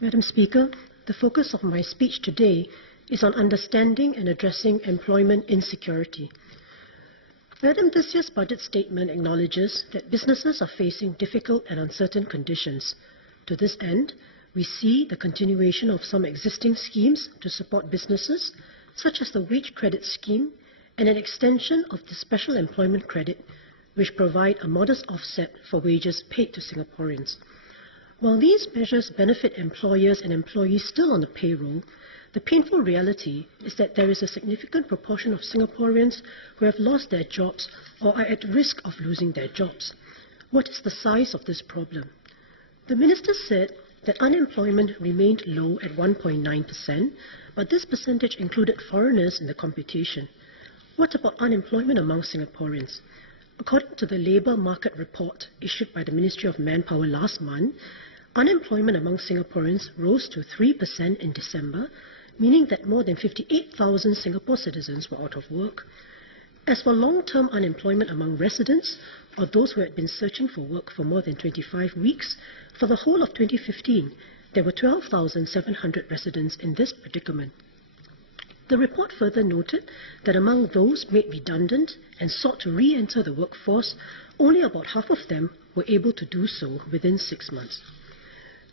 Madam Speaker, the focus of my speech today is on understanding and addressing employment insecurity. Madam, this year's budget statement acknowledges that businesses are facing difficult and uncertain conditions. To this end, we see the continuation of some existing schemes to support businesses, such as the Wage Credit Scheme and an extension of the Special Employment Credit, which provide a modest offset for wages paid to Singaporeans. While these measures benefit employers and employees still on the payroll, the painful reality is that there is a significant proportion of Singaporeans who have lost their jobs or are at risk of losing their jobs. What is the size of this problem? The Minister said that unemployment remained low at 1.9%, but this percentage included foreigners in the computation. What about unemployment among Singaporeans? According to the Labour Market Report issued by the Ministry of Manpower last month, unemployment among Singaporeans rose to 3% in December, meaning that more than 58,000 Singapore citizens were out of work. As for long-term unemployment among residents, or those who had been searching for work for more than 25 weeks, for the whole of 2015, there were 12,700 residents in this predicament. The report further noted that among those made redundant and sought to re-enter the workforce, only about half of them were able to do so within 6 months.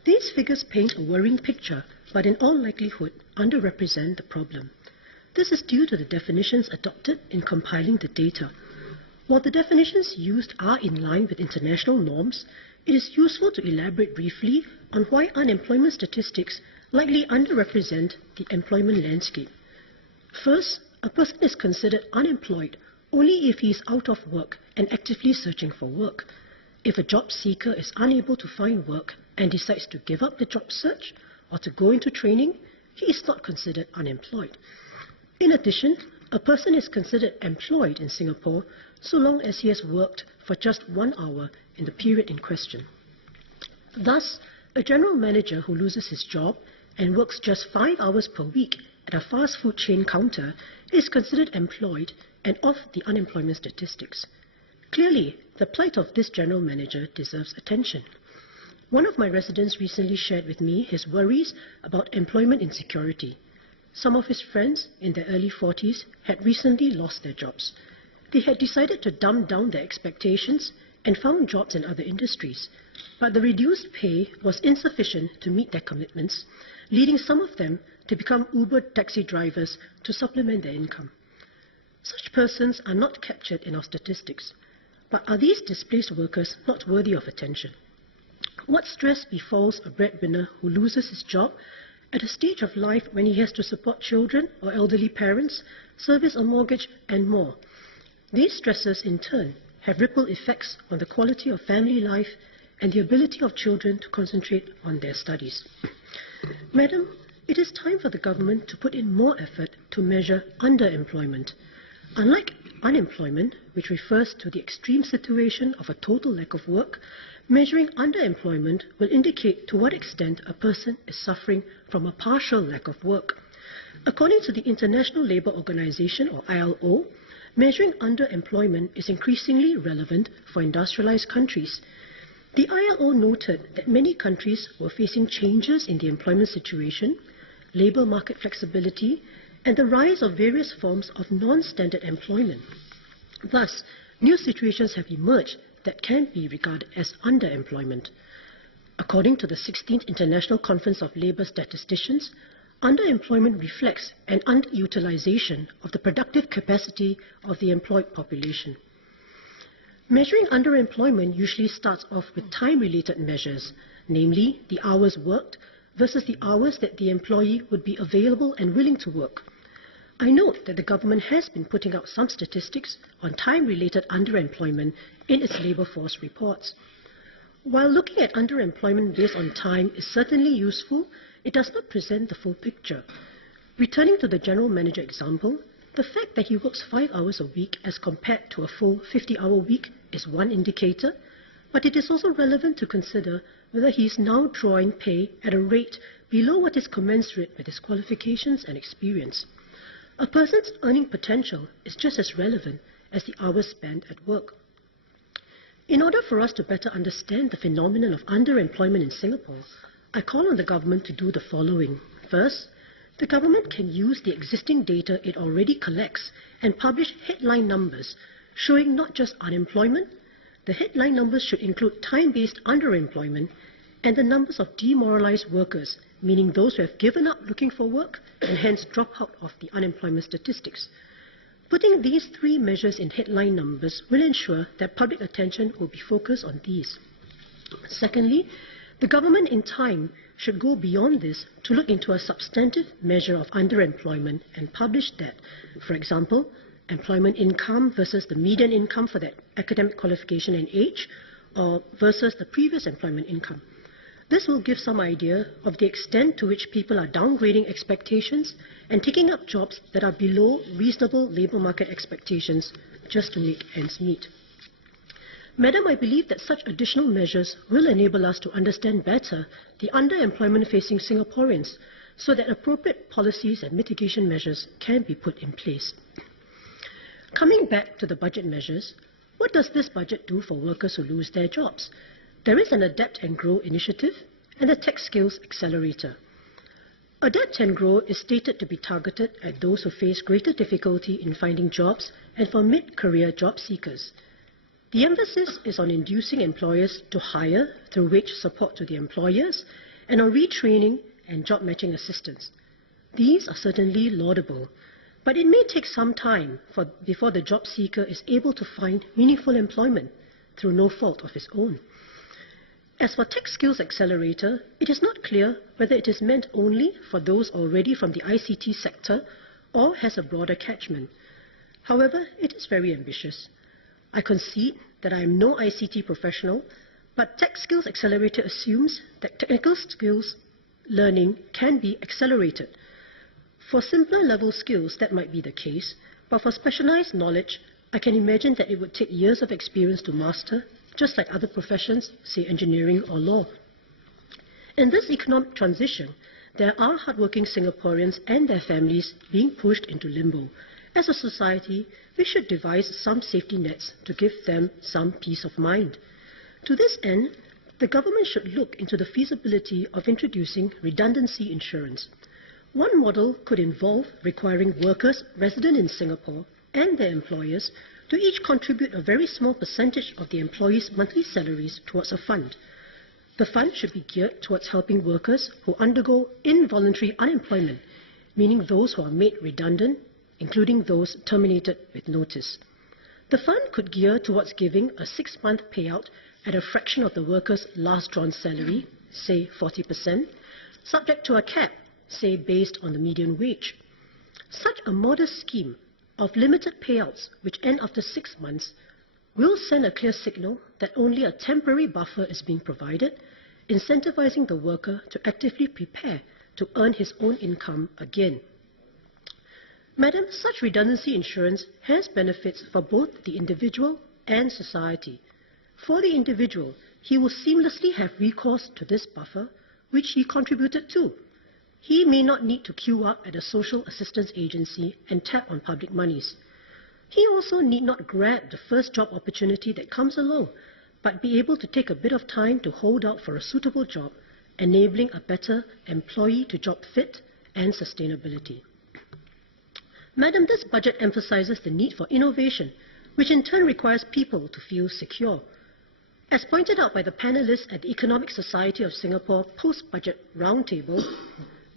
These figures paint a worrying picture, but in all likelihood underrepresent the problem. This is due to the definitions adopted in compiling the data. While the definitions used are in line with international norms, it is useful to elaborate briefly on why unemployment statistics likely underrepresent the employment landscape. First, a person is considered unemployed only if he is out of work and actively searching for work. If a job seeker is unable to find work and decides to give up the job search or to go into training, he is not considered unemployed. In addition, a person is considered employed in Singapore so long as he has worked for just 1 hour in the period in question. Thus, a general manager who loses his job and works just 5 hours per week at a fast food chain counter is considered employed and off the unemployment statistics. Clearly, the plight of this general manager deserves attention. One of my residents recently shared with me his worries about employment insecurity. Some of his friends in their early 40s had recently lost their jobs. They had decided to dumb down their expectations and found jobs in other industries, but the reduced pay was insufficient to meet their commitments, leading some of them to become Uber taxi drivers to supplement their income. Such persons are not captured in our statistics, but are these displaced workers not worthy of attention? What stress befalls a breadwinner who loses his job at a stage of life when he has to support children or elderly parents, service a mortgage, and more? These stresses, in turn, have ripple effects on the quality of family life and the ability of children to concentrate on their studies. Madam, it is time for the government to put in more effort to measure underemployment. Unlike unemployment, which refers to the extreme situation of a total lack of work, measuring underemployment will indicate to what extent a person is suffering from a partial lack of work. According to the International Labour Organization, or ILO, measuring underemployment is increasingly relevant for industrialized countries. The ILO noted that many countries were facing changes in the employment situation, labour market flexibility, and the rise of various forms of non-standard employment. Thus, new situations have emerged that can be regarded as underemployment. According to the 16th International Conference of Labour Statisticians, underemployment reflects an underutilization of the productive capacity of the employed population. Measuring underemployment usually starts off with time-related measures, namely the hours worked versus the hours that the employee would be available and willing to work. I note that the government has been putting out some statistics on time-related underemployment in its labour force reports. While looking at underemployment based on time is certainly useful, it does not present the full picture. Returning to the general manager example, the fact that he works 5 hours a week as compared to a full 50-hour week is one indicator, but it is also relevant to consider whether he is now drawing pay at a rate below what is commensurate with his qualifications and experience. A person's earning potential is just as relevant as the hours spent at work. In order for us to better understand the phenomenon of underemployment in Singapore, I call on the government to do the following. First, the government can use the existing data it already collects and publish headline numbers showing not just unemployment. The headline numbers should include time-based underemployment and the numbers of demoralized workers, meaning those who have given up looking for work and hence drop out of the unemployment statistics. Putting these three measures in headline numbers will ensure that public attention will be focused on these. Secondly, the government in time should go beyond this to look into a substantive measure of underemployment and publish that. For example, employment income versus the median income for that academic qualification and age, or versus the previous employment income. This will give some idea of the extent to which people are downgrading expectations and taking up jobs that are below reasonable labour market expectations just to make ends meet. Madam, I believe that such additional measures will enable us to understand better the underemployment facing Singaporeans so that appropriate policies and mitigation measures can be put in place. Coming back to the budget measures, what does this budget do for workers who lose their jobs? There is an Adapt and Grow initiative and a Tech Skills Accelerator. Adapt and Grow is stated to be targeted at those who face greater difficulty in finding jobs and for mid-career job seekers. The emphasis is on inducing employers to hire through wage support to the employers and on retraining and job matching assistance. These are certainly laudable, but it may take some time before the job seeker is able to find meaningful employment through no fault of his own. As for Tech Skills Accelerator, it is not clear whether it is meant only for those already from the ICT sector or has a broader catchment. However, it is very ambitious. I concede that I am no ICT professional, but Tech Skills Accelerator assumes that technical skills learning can be accelerated. For simpler level skills, that might be the case, but for specialized knowledge, I can imagine that it would take years of experience to master, just like other professions, say engineering or law. In this economic transition, there are hardworking Singaporeans and their families being pushed into limbo. As a society, we should devise some safety nets to give them some peace of mind. To this end, the government should look into the feasibility of introducing redundancy insurance. One model could involve requiring workers resident in Singapore and their employers to each contribute a very small percentage of the employee's monthly salaries towards a fund. The fund should be geared towards helping workers who undergo involuntary unemployment, meaning those who are made redundant, including those terminated with notice. The fund could gear towards giving a 6-month payout at a fraction of the worker's last drawn salary, say 40%, subject to a cap, say based on the median wage. Such a modest scheme of limited payouts which end after 6 months will send a clear signal that only a temporary buffer is being provided, incentivizing the worker to actively prepare to earn his own income again. Madam, such redundancy insurance has benefits for both the individual and society. For the individual, he will seamlessly have recourse to this buffer, which he contributed to. He may not need to queue up at a social assistance agency and tap on public monies. He also need not grab the first job opportunity that comes along, but be able to take a bit of time to hold out for a suitable job, enabling a better employee-to-job fit and sustainability. Madam, this budget emphasizes the need for innovation, which in turn requires people to feel secure. As pointed out by the panelists at the Economic Society of Singapore Post-Budget Roundtable,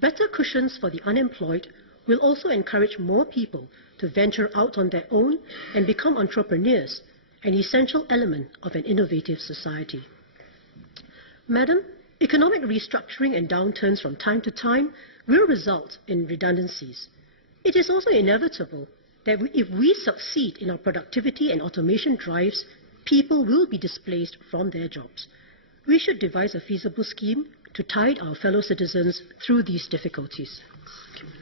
better cushions for the unemployed will also encourage more people to venture out on their own and become entrepreneurs, an essential element of an innovative society. Madam, economic restructuring and downturns from time to time will result in redundancies. It is also inevitable that if we succeed in our productivity and automation drives, people will be displaced from their jobs. We should devise a feasible scheme to tide our fellow citizens through these difficulties. Thank you.